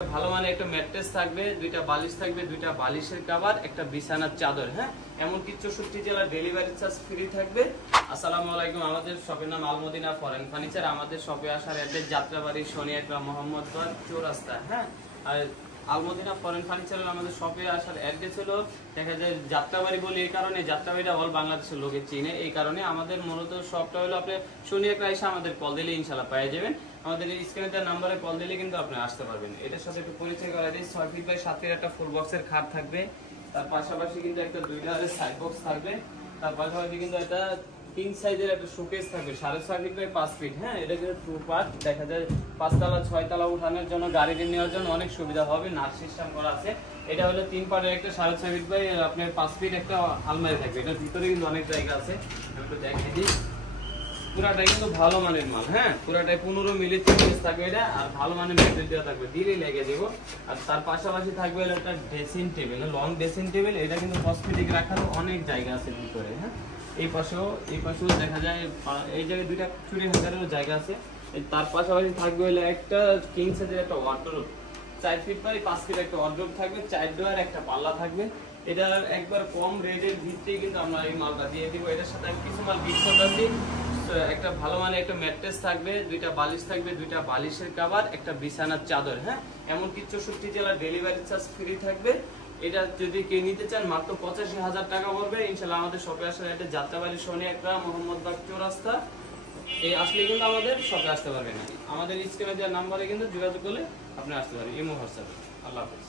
ভালো মানে একটা ম্যাট্রেস থাকবে, দুইটা বালিশ থাকবে, দুইটা বালিশের কভার, একটা বিছানার চাদর। হ্যাঁ, এমনকি 64 জেলার ডেলিভারি চার্জ ফ্রি থাকবে। আসসালামু আলাইকুম। আমাদের শপের নাম আলমদিনা ফরেন ফার্নিচার। আমাদের শপে আসার অ্যাড্রেস যাত্রাবাড়ি শনিয়াকড়া মোহাম্মদবাগ চৌরাস্তা। হ্যাঁ, আর আলমদিনা ফরেন ফার্নিচারের আমাদের শপে আসার অ্যাড্রেস হলো দেখা যায় যাত্রাবাড়ি বলি এই কারণে, যাত্রাবাড়িটা অল বাংলাদেশের লোকে চিনে এই কারণে। আমাদের মূলত শপটা হলো আপনি শনিয়াকড়া এসে আমাদের কল দিলে ইনশাল্লাহ পেয়ে যাবেন। আমাদের এই স্ক্রিনে দেওয়া নাম্বারে কল দিলে কিন্তু আপনি আসতে পারবেন। এটার সাথে একটু পরিচয় করা দিই। 6 ফিট বাই 7 ফিট একটা ফুল বক্সের খাট থাকবে, তার পাশাপাশি কিন্তু একটা 2 লেয়ারের সাইড বক্স থাকবে, তার পাশাপাশি কিন্তু একটা কিং সাইজের একটা শোকেস থাকবে 6.5 ফিট বাই 5 ফিট। হ্যাঁ, এটা কিন্তু 2 পার্ট। দেখা যায় 5 তলা 6 তলা উঠানোর জন্য গাড়িতে নেওয়ার জন্য অনেক সুবিধা হবে। নাট সিস্টেম করা আছে। এটা হলো 3 পার্টের একটা 6.5 ফিট বাই আপনার 5 ফিট একটা আলমারি থাকবে। এটার ভিতরে কিন্তু অনেক জায়গা আছে, আমি একটু দেখিয়ে দিই। পুরাটাই কিন্তু ভালো মানের মাল। হ্যাঁ, পুরাটাই 15 মিলি থিকনেস থাকবে এটা, আর ভালো মানের ম্যাটেরিয়াল দেওয়া থাকবে, দিলেই লেগে দিব। আর তার পাশাপাশি থাকবে একটা dressing table, long dressing table. এটা কিন্তু কসমেটিক রাখারও অনেক জায়গা আছে ভিতরে। হ্যাঁ, এই পাশেও দেখা যায়, এই জায়গায় দুইটা চুরি হাজারেরও জায়গা আছে। তার পাশাপাশি থাকবে হলো একটা কিং সাইজের একটা ওয়ার্ডরোব, 4 ফিট বাই 5 ফিট একটা ওয়ার্ডরোব থাকবে, 4 ডোয়ার একটা পাল্লা থাকবে। এটা একবার কম রেটের ভিত্তিতে কিন্তু আমরা এই মালটা দিয়ে দিব। এটার সাথে আমি কিছু মাল গিফট করতেছি। একটা ভালো মানে একটা ম্যাট্রেস থাকবে, দুইটা বালিশ থাকবে, দুইটা বালিশের কভার, একটা বিছানার চাদর। হ্যাঁ, এমনকি 64 জেলার ডেলিভারি চার্জ ফ্রি থাকবে। এটা যদি কেউ নিতে চান মাত্র 85,000 টাকা পড়বে। ইনশাল্লাহ আমাদের শপে আসার এটা যাত্রাবাড়ি শনিয়াকড়া মোহাম্মদবাগ চৌরাস্তা। এই আসলে কিন্তু আমাদের শপে আসতে পারবেন। আমাদের স্ক্রিনে দেওয়া নাম্বারে কিন্তু যোগাযোগ করলে আপনি আসতে পারেন ইমো হোয়াটসঅ্যাপে। আল্লাহ হাফেজ।